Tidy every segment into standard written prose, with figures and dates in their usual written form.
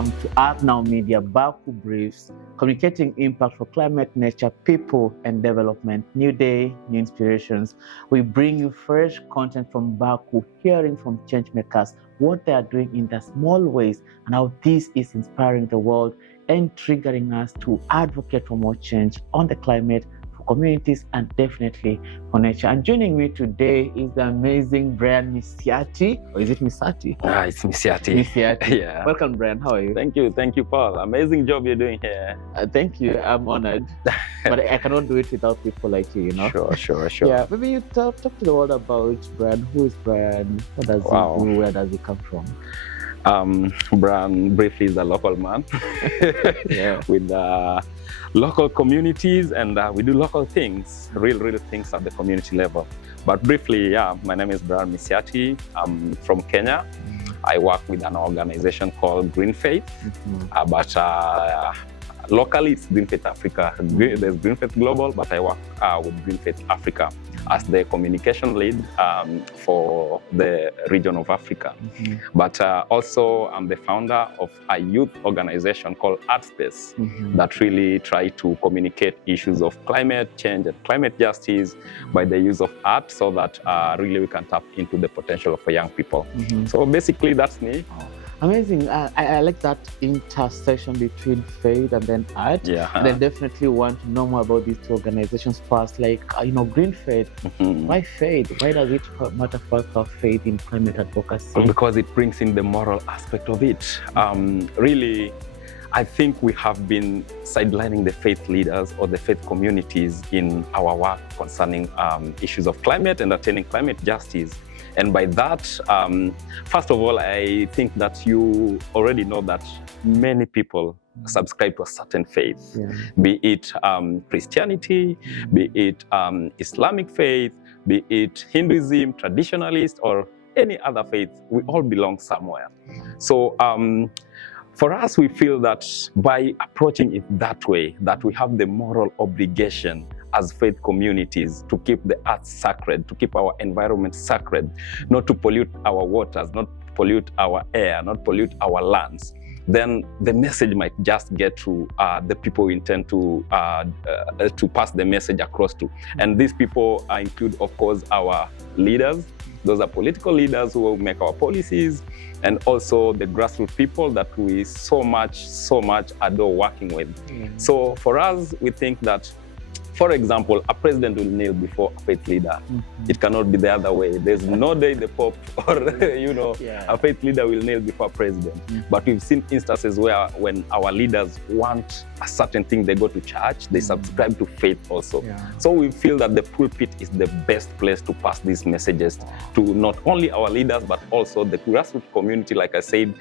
welcome to Art Now Media Baku Briefs, communicating impact for climate, nature, people, and development. New day, new inspirations. We bring you fresh content from Baku, hearing from changemakers, what they are doing in their small ways, and how this is inspiring the world and triggering us to advocate for more change on the climate, communities, and definitely for nature. And joining me today is the amazing Brian Misiati. Or is it Misati? It's Misiati. Misiati. Yeah. Welcome, Brian. How are you? Thank you, Paul. Amazing job you're doing here. Thank you. I'm honored. But I cannot do it without people like you, you know? Sure. Yeah, maybe you talk to the world about Brian. Who is Brian? What does he do? Where does he come from? Brian briefly is a local man with local communities, and we do local things, real things at the community level. But briefly, my name is Brian Misiati. I'm from Kenya. I work with an organization called Green Faith, but locally it's Green Faith Afrika. There's Green Faith Global, but I work with Green Faith Afrika as the communication lead for the region of Africa. But also I'm the founder of a youth organization called Art Space that really try to communicate issues of climate change and climate justice by the use of art, so that really we can tap into the potential of young people. So basically that's me. Amazing. I like that intersection between faith and then art. And I definitely want to know more about these two organizations first. Like, Green Faith. Why faith? Why does it matter for us to have faith in climate advocacy? Because it brings in the moral aspect of it. Really, I think we have been sidelining the faith leaders or the faith communities in our work concerning issues of climate and attaining climate justice. And by that, first of all, I think that you already know that many people subscribe to a certain faith, be it Christianity, be it Islamic faith, be it Hinduism, traditionalist, or any other faith. We all belong somewhere. So for us, we feel that by approaching it that way, that we have the moral obligation as faith communities to keep the earth sacred, to keep our environment sacred, not to pollute our waters, not pollute our air, not pollute our lands. Then the message might just get to the people we intend to pass the message across to. And these people include, of course, our leaders. Those are political leaders who make our policies, and also the grassroots people that we so much adore working with. So for us, we think that, for example, a president will kneel before a faith leader. It cannot be the other way. There's no day the Pope or, a faith leader will kneel before a president. But we've seen instances where when our leaders want a certain thing, they go to church, they subscribe to faith also. So we feel that the pulpit is the best place to pass these messages to not only our leaders, but also the grassroots community. Like I said,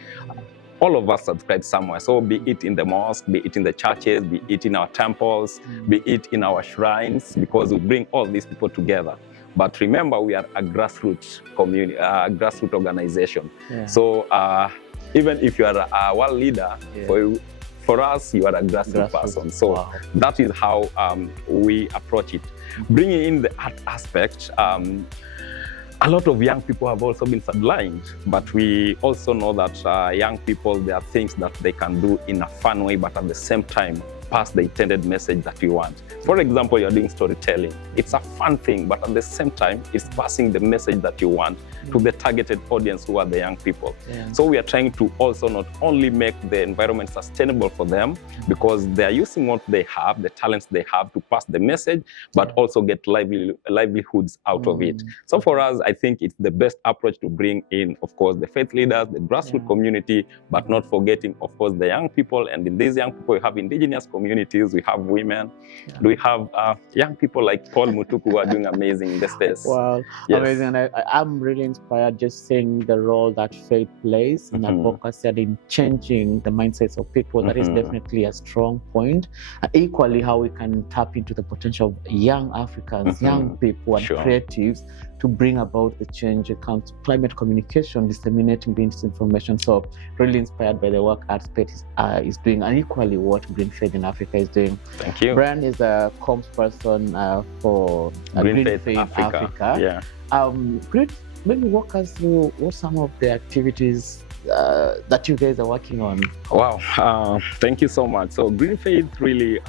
all of us subscribe somewhere. So be it in the mosque, be it in the churches, be it in our temples, be it in our shrines, because we bring all these people together. But remember, we are a grassroots community, a grassroots organization. So even if you are a world leader, for us, you are a grassroots person. So that is how we approach it. Bringing in the art aspect, a lot of young people have also been sidelined, but we also know that young people, there are things that they can do in a fun way, but at the same time, pass the intended message that we want. For example, you're doing storytelling. It's a fun thing, but at the same time, it's passing the message that you want to the targeted audience, who are the young people. So we are trying to also not only make the environment sustainable for them, because they're using what they have, the talents they have, to pass the message, but also get livelihoods out of it. So for us, I think it's the best approach to bring in, of course, the faith leaders, the grassroots community, but not forgetting, of course, the young people. And in these young people, we have indigenous communities, we have women, we have young people like Paul Mutuku, who are doing amazing in the space. Wow, amazing. I'm really inspired just seeing the role that faith plays in advocacy and in changing the mindsets of people. That is definitely a strong point. Equally, how we can tap into the potential of young Africans, young people and creatives to bring about the change. It comes to climate communication, disseminating this information. So really inspired by the work Art Space is doing, and equally what Green Faith in Africa is doing. Thank you. Brian is a comms person for Green Faith Africa. Yeah. Could you maybe walk us through what some of the activities that you guys are working on? Wow, thank you so much. So Green Faith, really,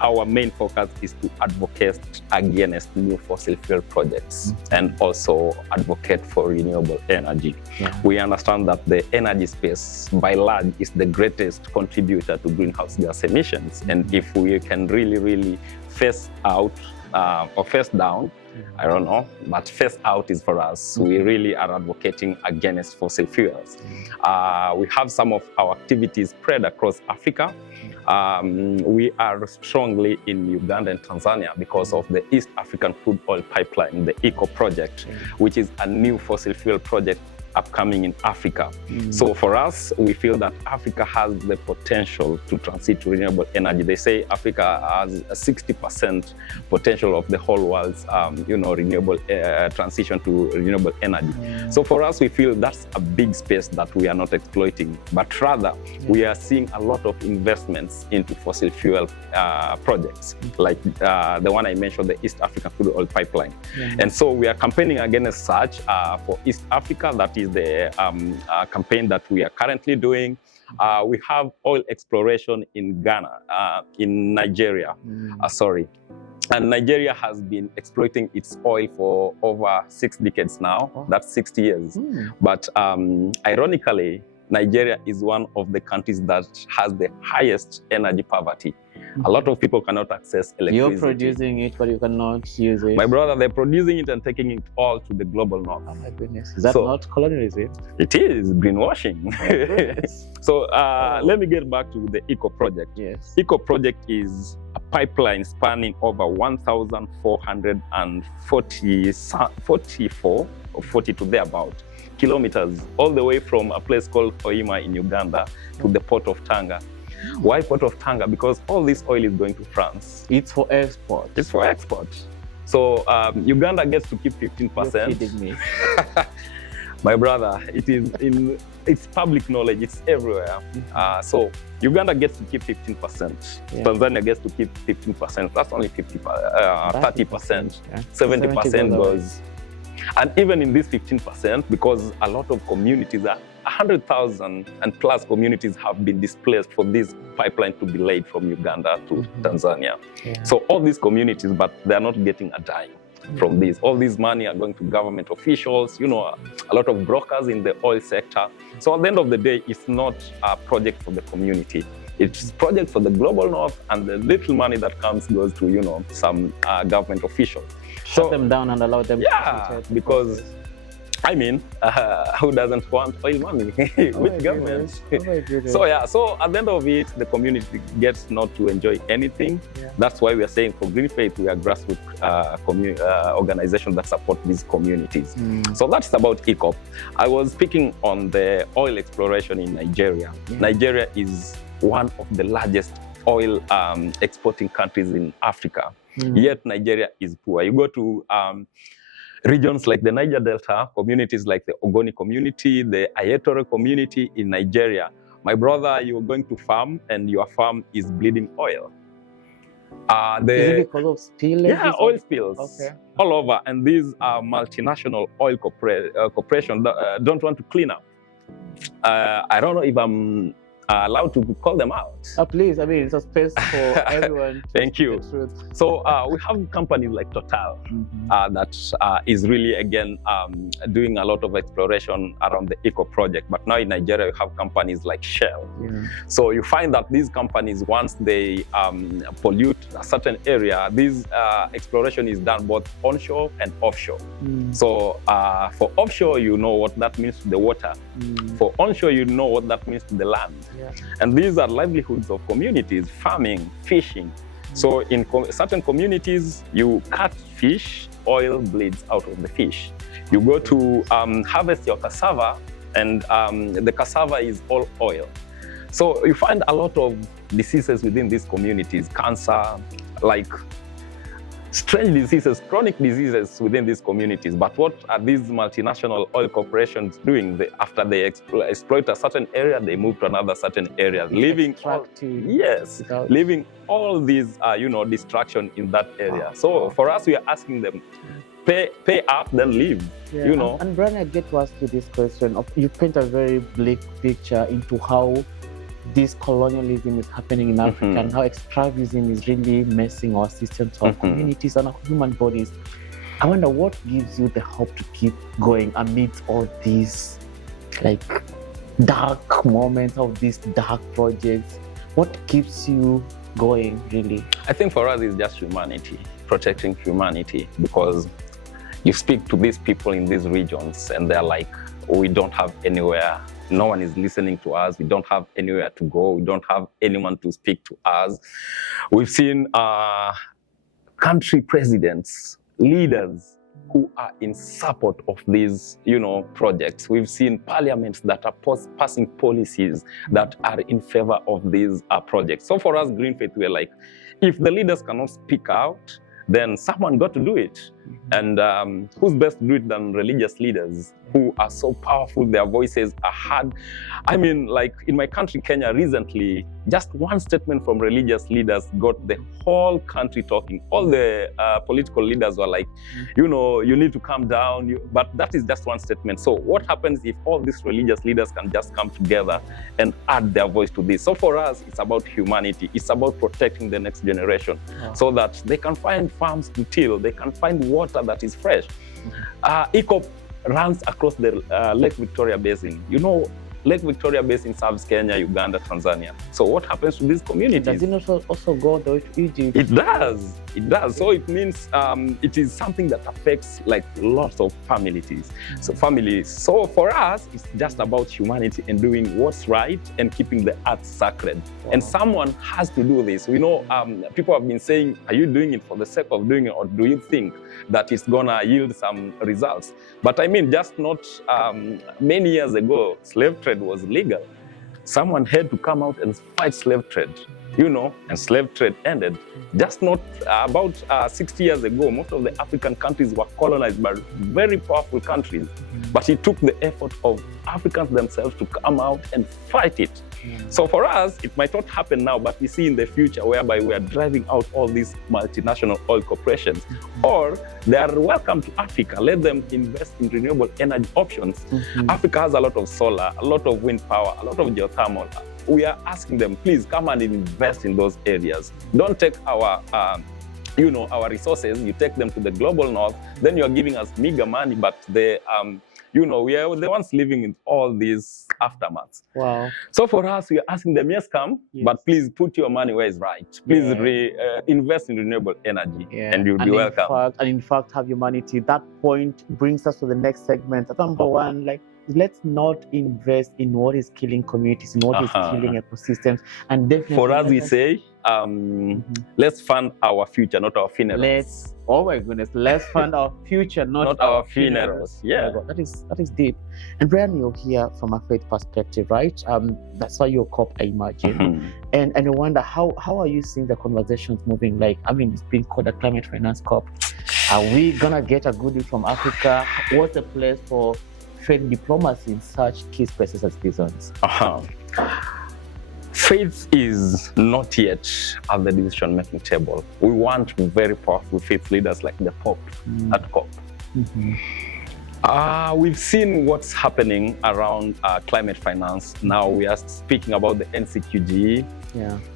our main focus is to advocate against new fossil fuel projects and also advocate for renewable energy. We understand that the energy space, by large, is the greatest contributor to greenhouse gas emissions. And if we can really phase out or phase down, I don't know, but phase out is for us. We really are advocating against fossil fuels. We have some of our activities spread across Africa. We are strongly in Uganda and Tanzania because of the East African Crude Oil Pipeline, the ECO project, which is a new fossil fuel project upcoming in Africa. So for us, we feel that Africa has the potential to transit to renewable energy. They say Africa has a 60% potential of the whole world's renewable transition to renewable energy. So for us, we feel that's a big space that we are not exploiting, but rather we are seeing a lot of investments into fossil fuel projects, like the one I mentioned, the East African Crude Oil Pipeline. And so we are campaigning against such for East Africa. That is the campaign that we are currently doing. We have oil exploration in Ghana, in Nigeria, and Nigeria has been exploiting its oil for over 6 decades now. That's 60 years. But ironically, Nigeria is one of the countries that has the highest energy poverty. A lot of people cannot access electricity. You're producing it, but you cannot use it. My brother, they're producing it and taking it all to the global north. Oh my goodness. Is that not colonialism? It is greenwashing. So let me get back to the ECO project. Yes. ECO project is a pipeline spanning over 1,444 or 40 to thereabout kilometers, all the way from a place called Hoima in Uganda to the port of Tanga. Why port of Tanga? Because all this oil is going to France. It's for export. It's for export. So Uganda gets to keep 15%. You're kidding me. My brother, it's public knowledge. It's everywhere. So Uganda gets to keep 15%. Tanzania gets to keep 15%. That's only 30%. 70% goes. And even in this 15%, because a lot of communities, 100,000 and plus communities have been displaced for this pipeline to be laid from Uganda to Tanzania. So all these communities, but they're not getting a dime from this. All this money are going to government officials, a lot of brokers in the oil sector. So at the end of the day, it's not a project for the community. It's a project for the global north, and the little money that comes goes to, some government officials. Shut them down and allow them to because who doesn't want oil money with government? So at the end of it, the community gets not to enjoy anything. That's why we are saying for Green Faith, we are grassroots organizations that support these communities. So that's about ECOP. I was speaking on the oil exploration in Nigeria. Nigeria is one of the largest oil exporting countries in Africa. Yet Nigeria is poor. You go to regions like the Niger Delta, communities like the Ogoni community, the Ayetoro community in Nigeria. My brother, you're going to farm and your farm is bleeding oil. Is it because of spills? Yeah, oil spills all over. And these multinational oil corporations don't want to clean up. I don't know if I'm allowed to call them out. Please, it's a space for everyone. Thank you. So we have companies like Total that is really, again, doing a lot of exploration around the ECO project. But now in Nigeria, we have companies like Shell. So you find that these companies, once they pollute a certain area, this exploration is done both onshore and offshore. So for offshore, you know what that means to the water. For onshore, you know what that means to the land. And these are livelihoods of communities: farming, fishing. So in certain communities, you catch fish, oil bleeds out of the fish. You go to harvest your cassava, and the cassava is all oil. So you find a lot of diseases within these communities: cancer, like strange diseases, chronic diseases within these communities. But what are these multinational oil corporations doing? After they exploit a certain area, they move to another certain area, leaving all these, destruction in that area. So for us, we are asking them, pay up, then leave. Yeah. You know. And Brian, I get to ask you this question. You paint a very bleak picture into how this colonialism is happening in Africa and how extractivism is really messing our systems, our communities, and our human bodies. I wonder what gives you the hope to keep going amidst all these like dark moments of these dark projects. What keeps you going, really? I think for us it's just humanity, protecting humanity, because you speak to these people in these regions and they're like, we don't have anywhere, no one is listening to us, we don't have anywhere to go, we don't have anyone to speak to us. We've seen country presidents, leaders who are in support of these, projects. We've seen parliaments that are passing policies that are in favor of these projects. So for us, Green Faith, we're like, if the leaders cannot speak out, then someone got to do it. And who's best to do it than religious leaders who are so powerful, their voices are heard. I mean, like in my country, Kenya, recently, just one statement from religious leaders got the whole country talking. All the political leaders were like, you need to calm down. But that is just one statement. So what happens if all these religious leaders can just come together and add their voice to this? So for us, it's about humanity. It's about protecting the next generation so that they can find farms to till, they can find water that is fresh. ECOP runs across the Lake Victoria Basin. Lake Victoria Basin serves Kenya, Uganda, Tanzania. So what happens to these communities? Does it also go all the way to Egypt? It does. It does. So it means it is something that affects like lots of families. So for us, it's just about humanity and doing what's right and keeping the earth sacred. Wow. And someone has to do this. We know people have been saying, are you doing it for the sake of doing it, or do you think that it's gonna yield some results? But I mean, just not many years ago, slave trade was legal. Someone had to come out and fight slave trade, and slave trade ended. Just not about 60 years ago, most of the African countries were colonized by very powerful countries. But it took the effort of Africans themselves to come out and fight it. So for us, it might not happen now, but we see in the future whereby we are driving out all these multinational oil corporations, or they are welcome to Africa. Let them invest in renewable energy options. Africa has a lot of solar, a lot of wind power, a lot of geothermal. We are asking them, please come and invest in those areas. Don't take our our resources, you take them to the global north, then you are giving us meager money, but we are the ones living in all these aftermaths. Wow. So for us, we are asking them, yes, come, but please put your money where it's right. Please invest in renewable energy, and you'll be welcome. In fact, have humanity. That point brings us to the next segment. Number one, let's not invest in what is killing communities, in what is killing ecosystems. And definitely for us, we say, let's fund our future, not our funerals. Let's fund our future, not our funerals. Yeah. That is deep. And Brian, you're here from a faith perspective, right? That's why you're COP, I imagine. And I wonder, how are you seeing the conversations moving? It's been called a climate finance COP. Are we gonna get a good deal from Africa? What's the place for trade diplomacy in such key spaces as these ones? Faith is not yet at the decision-making table. We want very powerful faith leaders like the Pope at COP. We've seen what's happening around climate finance. Now we are speaking about the NCQG.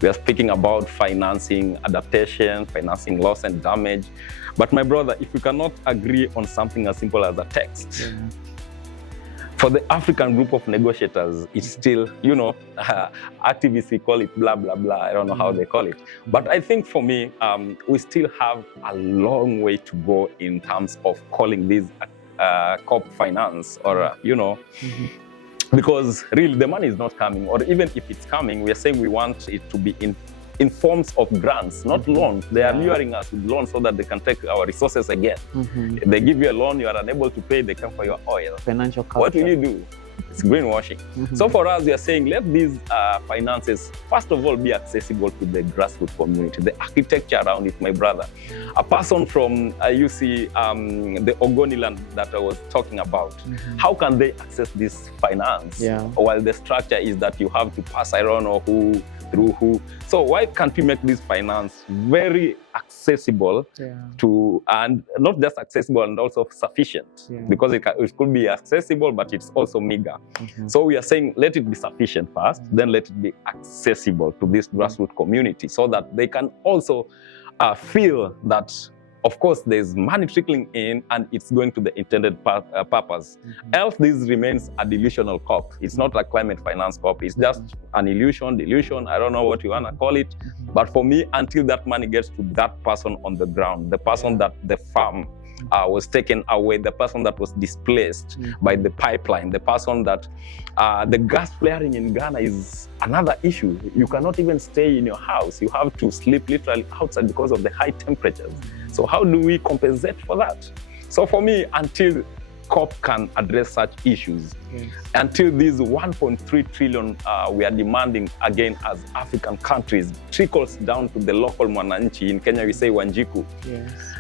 We are speaking about financing adaptation, financing loss and damage. But my brother, if we cannot agree on something as simple as a text, for the African group of negotiators, it's still, activists, we call it blah, blah, blah. I don't know how they call it. But I think for me, we still have a long way to go in terms of calling this COP finance or, because really the money is not coming. Or even if it's coming, we are saying we want it to be in forms of grants, not loans. They are luring us with loans so that they can take our resources again. They give you a loan, you are unable to pay, they come for your oil. Financial capital. What will you do? It's greenwashing. So for us, we are saying let these finances, first of all, be accessible to the grassroots community, the architecture around it, my brother. A person from, the Ogoni land that I was talking about, how can they access this finance? While the structure is that you have to pass, I don't know who through who. So why can't we make this finance very accessible to, and not just accessible and also sufficient? Because it could be accessible, but it's also meager. So we are saying let it be sufficient first, then let it be accessible to this grassroots community so that they can also feel that, of course, there's money trickling in and it's going to the intended purpose. Else, this remains a delusional COP. It's not a climate finance COP. It's just an delusion. I don't know what you want to call it. But for me, until that money gets to that person on the ground, the person that the farm was taken away, the person that was displaced by the pipeline, the person that the gas flaring in Ghana is another issue. You cannot even stay in your house. You have to sleep literally outside because of the high temperatures. So how do we compensate for that? So for me, until COP can address such issues, until these 1.3 trillion we are demanding again as African countries trickles down to the local mwananchi, in Kenya we say Wanjiku,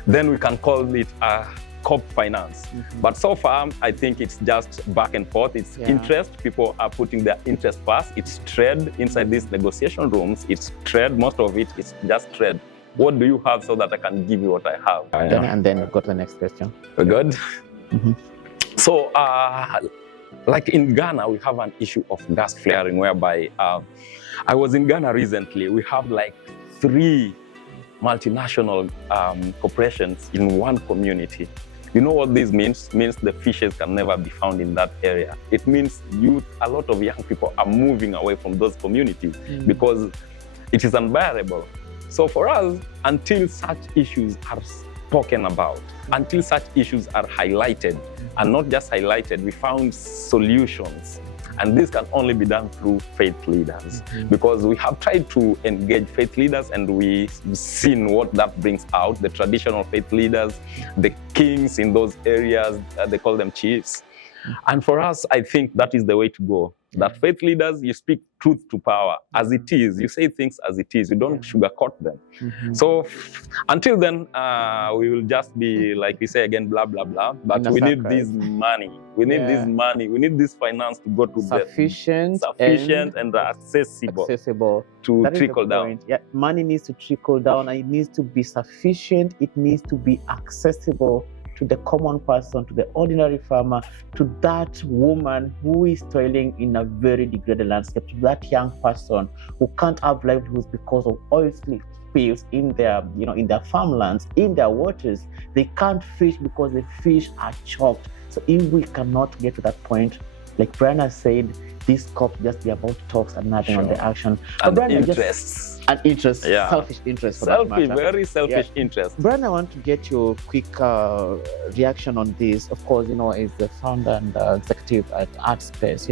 then we can call it a COP finance. But so far, I think it's just back and forth. It's interest. People are putting their interest first. It's trade inside these negotiation rooms. It's trade. Most of it is just trade. What do you have so that I can give you what I have? And then go to the next question. Good. So, like in Ghana, we have an issue of gas flaring whereby I was in Ghana recently. We have like 3 multinational corporations in one community. You know what this means? It means the fishes can never be found in that area. It means a lot of young people are moving away from those communities because it is unbearable. So for us, until such issues are spoken about, until such issues are highlighted, and not just highlighted, we found solutions. And this can only be done through faith leaders, because we have tried to engage faith leaders and we've seen what that brings out. The traditional faith leaders, the kings in those areas, they call them chiefs. And for us, I think that is the way to go. That faith leaders, you speak truth to power as it is. You say things as it is. You don't sugarcoat them. So until then, we will just be, like we say again, blah, blah, blah. But we need this money. We need this money. We need this finance to go to sufficient and accessible to trickle down. Yeah, money needs to trickle down, and it needs to be sufficient. It needs to be accessible to the common person, to the ordinary farmer, to that woman who is toiling in a very degraded landscape, to that young person who can't have livelihoods because of oil spills in their, in their farmlands, in their waters. They can't fish because the fish are choked. So if we cannot get to that point, like Brian has said, this COP just be about talks and nothing on the action. And interests. Selfish interest. Very selfish interest. Brian, I want to get your quick reaction on this. Of course, as the founder and executive at Art Space,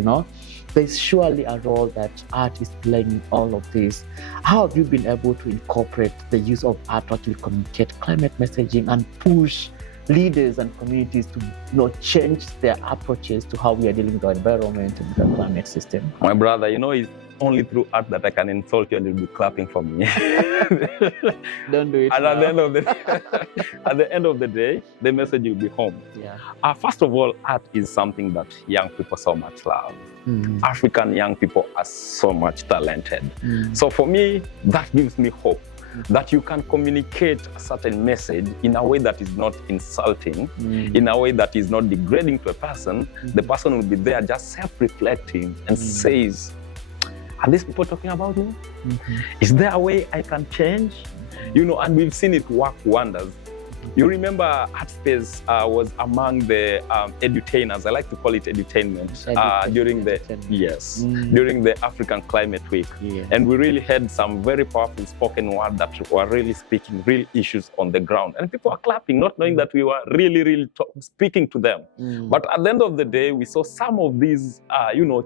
there's surely a role that art is playing in all of this. How have you been able to incorporate the use of art to actually communicate climate messaging and push leaders and communities to change their approaches to how we are dealing with our environment and the climate system? My brother, it's only through art that I can insult you and you'll be clapping for me. Don't do it. And at the end of the day, the message will be home. First of all, art is something that young people so much love. African young people are so much talented. So for me, that gives me hope that you can communicate a certain message in a way that is not insulting, in a way that is not degrading to a person. The person will be there just self-reflecting and says, are these people talking about me? Is there a way I can change? And we've seen it work wonders. You remember ArtSpace was among the edutainers, I like to call it edutainment, during the African Climate Week. And we really had some very powerful spoken word that were really speaking real issues on the ground. And people were clapping, not knowing that we were really speaking to them. But at the end of the day, we saw some of these,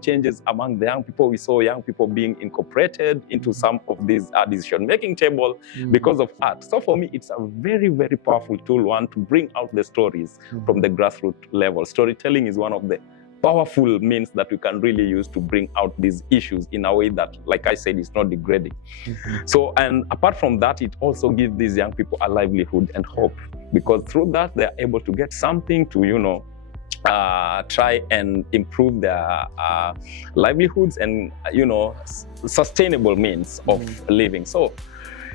changes among the young people. We saw young people being incorporated into some of these decision-making table because of art. So for me, it's a very, very powerful tool, one, to bring out the stories from the grassroots level. Storytelling is one of the powerful means that we can really use to bring out these issues in a way that, like I said, is not degrading. So, and apart from that, it also gives these young people a livelihood and hope, because through that, they're able to get something to, try and improve their livelihoods and sustainable means of living. So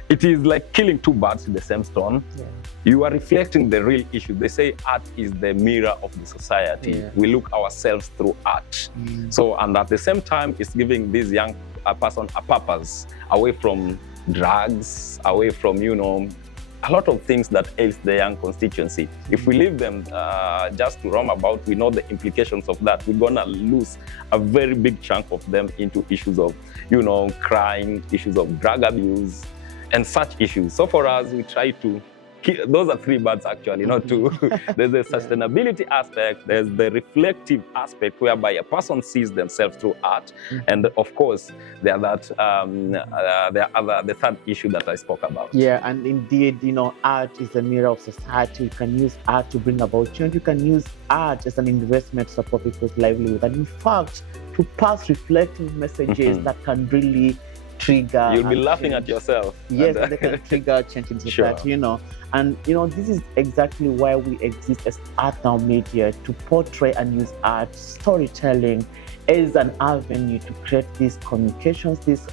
it is like killing two birds with the same stone. Yeah. You are reflecting the real issue. They say art is the mirror of the society. Yeah. We look ourselves through art. So, and at the same time, it's giving this young person a purpose away from drugs, away from, a lot of things that ails the young constituency. If we leave them just to roam about, we know the implications of that. We're gonna lose a very big chunk of them into issues of, crime, issues of drug abuse, and such issues. So for us, we try to those are three birds actually, not two. There's the sustainability aspect, there's the reflective aspect whereby a person sees themselves through art, and of course, the third issue that I spoke about. Yeah, and indeed, art is a mirror of society. You can use art to bring about change. You can use art as an investment to support people's livelihood, and in fact, to pass reflective messages that can really trigger. You'll be laughing at yourself. Yes, and they can trigger change in society, And this is exactly why we exist as Art Now Media, to portray and use art, storytelling as an avenue to create these communications, these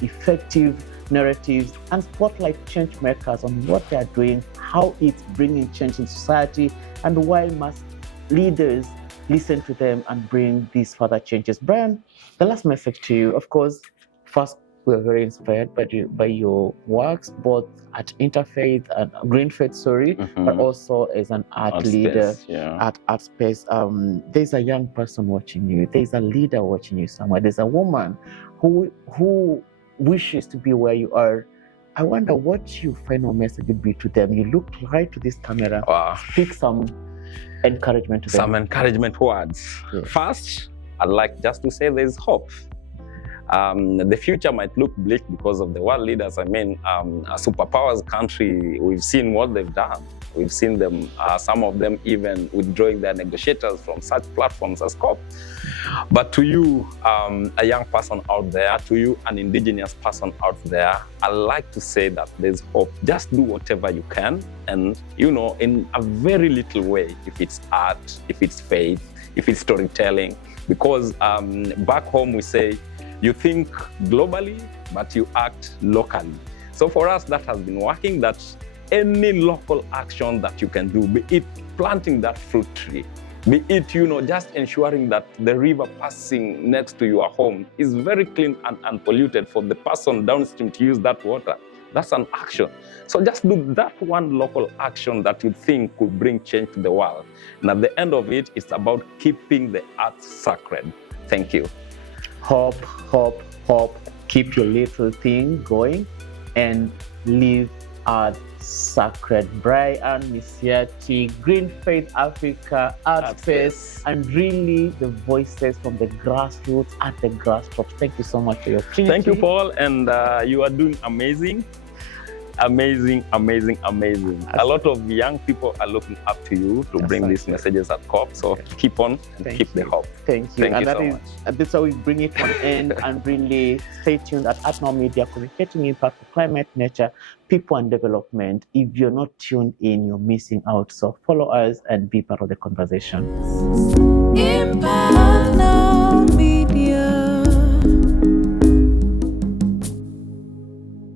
effective narratives, and spotlight change makers on what they are doing, how it's bringing change in society, and why must leaders listen to them and bring these further changes. Brian, the last message to you, of course, first, we are very inspired by your works, both at Interfaith and Green Faith, but also as an art leader at Art Space. There's a young person watching you. There's a leader watching you somewhere. There's a woman who wishes to be where you are. I wonder what your final message would be to them. You look right to this camera. Speak some encouragement to them. Some encouragement words. Yes. First, I'd like just to say there's hope. The future might look bleak because of the world leaders. A superpowers country, we've seen what they've done. We've seen them, some of them even withdrawing their negotiators from such platforms as COP. But to you, a young person out there, to you, an indigenous person out there, I'd like to say that there's hope. Just do whatever you can. And, in a very little way, if it's art, if it's faith, if it's storytelling, because back home we say, you think globally, but you act locally. So for us, that has been working, that any local action that you can do, be it planting that fruit tree, be it, just ensuring that the river passing next to your home is very clean and unpolluted for the person downstream to use that water. That's an action. So just do that one local action that you think could bring change to the world. And at the end of it, it's about keeping the earth sacred. Thank you. Hope. Keep your little thing going and live art sacred. Brian Misiati, Green Faith Africa, Art Space, and really the voices from the grassroots at the grassroots. Thank you so much for your opportunity. Thank you, Paul, and you are doing amazing. Amazing. A lot of young people are looking up to you to bring these messages at COP. So keep on and keep the hope. Thank you. Thank you so much. And that's how we bring it to an end, and really stay tuned at Art Now Media, communicating impact for climate, nature, people, and development. If you're not tuned in, you're missing out. So follow us and be part of the conversation. Impact Now Media.